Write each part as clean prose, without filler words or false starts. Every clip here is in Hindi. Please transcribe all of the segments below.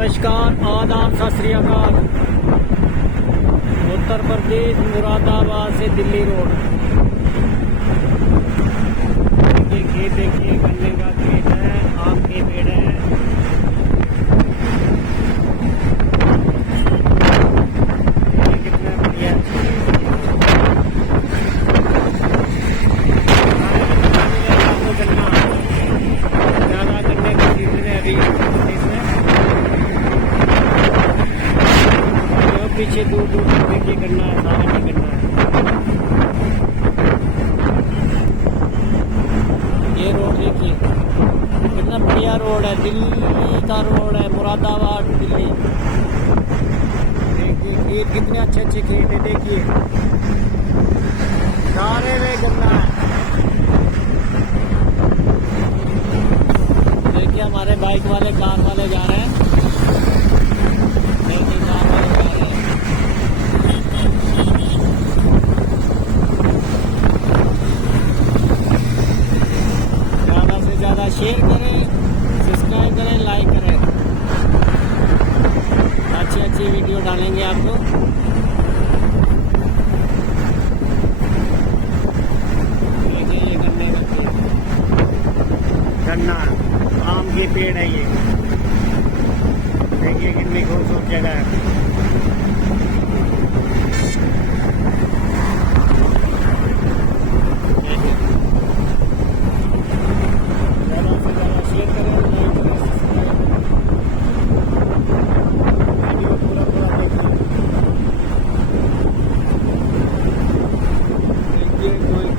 नमस्कार, आदाब, सत श्री अकाल। उत्तर प्रदेश मुरादाबाद से दिल्ली रोड। देखिए खेत, देखिए गन्ने का खेत है, आम के पेड़ है। देखिए कितना बढ़िया ज़्यादा गन्ने की सीजन है अभी इसमें। पीछे दूर दूर तक देखिए गन्ना है, सारा ही गन्ना है। ये रोड देखिए कितना बढ़िया रोड है, दिल्ली का रोड है, मुरादाबाद दिल्ली। देखिए खेत कितने अच्छे अच्छे खेत है, देखिए सारे में गन्ना है। देखिए हमारे बाइक वाले, कार वाले जा रहे हैं। देखिए कार वाले जा रहे हैं। ज़्यादा शेयर करें, सब्सक्राइब करें, लाइक करें। अच्छी अच्छी वीडियो डालेंगे आपको। देखिए ये गन्ने का पेड़, गन्ना आम के पेड़ है ये। देखिए कितनी खूबसूरत जगह है।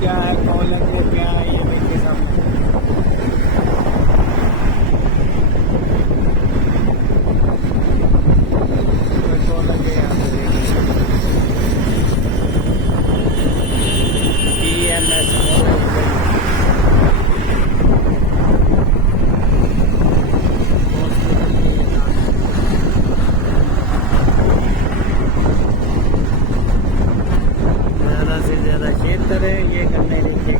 क्या है कॉलेज में, क्या है ये देखिए सामने। कॉलेज है यहाँ पे, EMS ज़्यादा से ज़्यादा शेयर करें। ये गन्ने देखिए,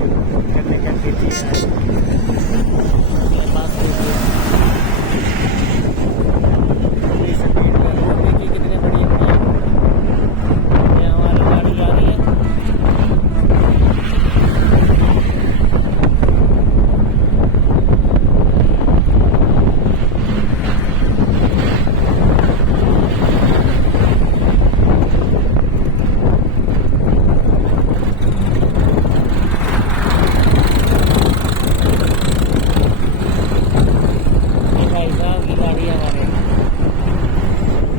गन्ने का खेती है मेरे पास। रोड देखिए कितने बढ़िया बढ़िया रोड है। ये हमारी गाड़ी जा रही है। गाड़ी हमारे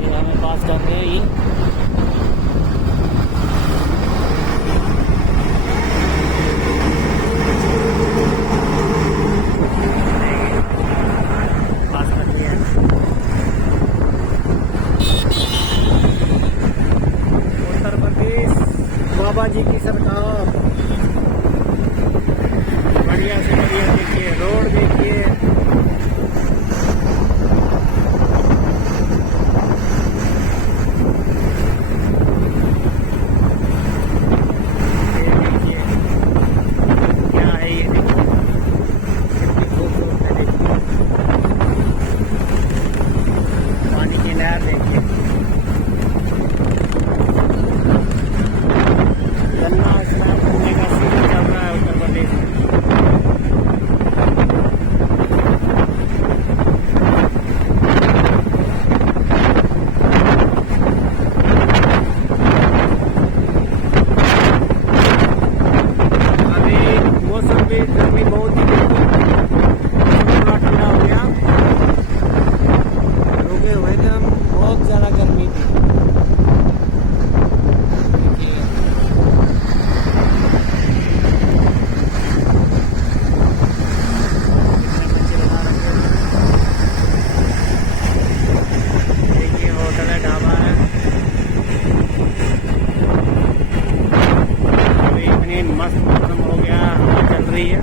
ये हमें पास कर रहे हैं। ये पास कर दिया। उत्तर प्रदेश बाबा जी की सरकार, बढ़िया से बढ़िया। देखिए रोड देखिए, देखिए गन्ना स्नान करने का सीजन चल रहा है उत्तर प्रदेश में। अभी मौसम भी गर्मी बहुत ही, थोड़ा ठंडा हो गया। रुके हुए थे हम, बहुत ज़्यादा गर्मी थी। देखिए होटल है, ढाबा है। अभी इतनी मस्त मौसम हो गया, हवा चल रही है।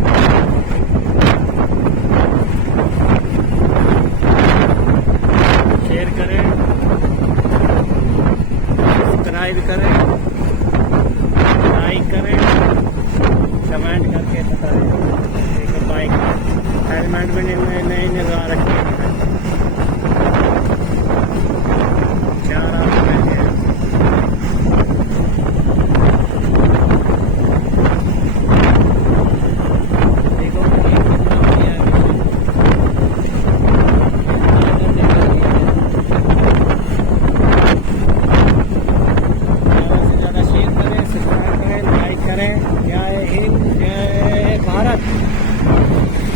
शेयर करें, सब्सक्राइब करें।